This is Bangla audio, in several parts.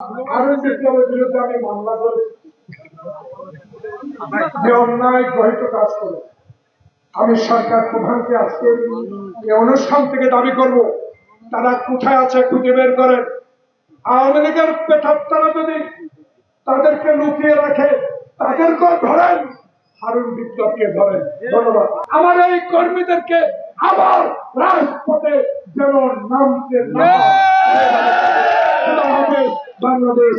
আরো বিপ্লবের বিরুদ্ধে আমি মামলা করেছি, যে অন্যায় গঠিত কাজ করে। আমি সরকার প্রধানকে আজকে এই অনুষ্ঠান থেকে দাবি করব, তারা কোথায় আছে খুঁজে বের করেন। আওয়ামী লীগের পেটাত্তারা যদি তাদেরকে লুকিয়ে রাখে, তাদেরকেও ধরেন, হারুন বিপ্লবকে ধরেন। ধন্যবাদ। আমার এই কর্মীদেরকে আবার রাজপথে যেন নামতে না হয়। বাংলাদেশ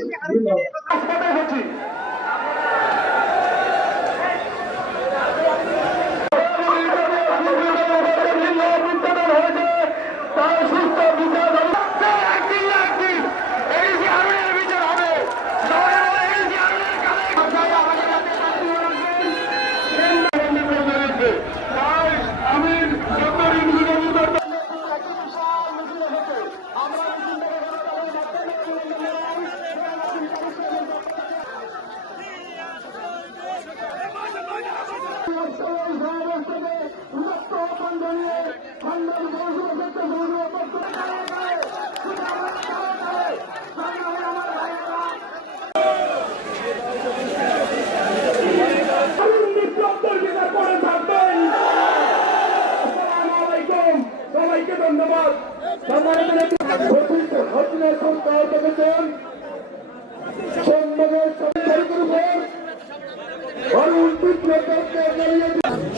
সবাইকে ধন্যবাদ।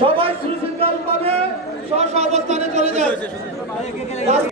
সবাই সুশৃঙ্খল ভাবে স্ব অবস্থানে চলে যায়।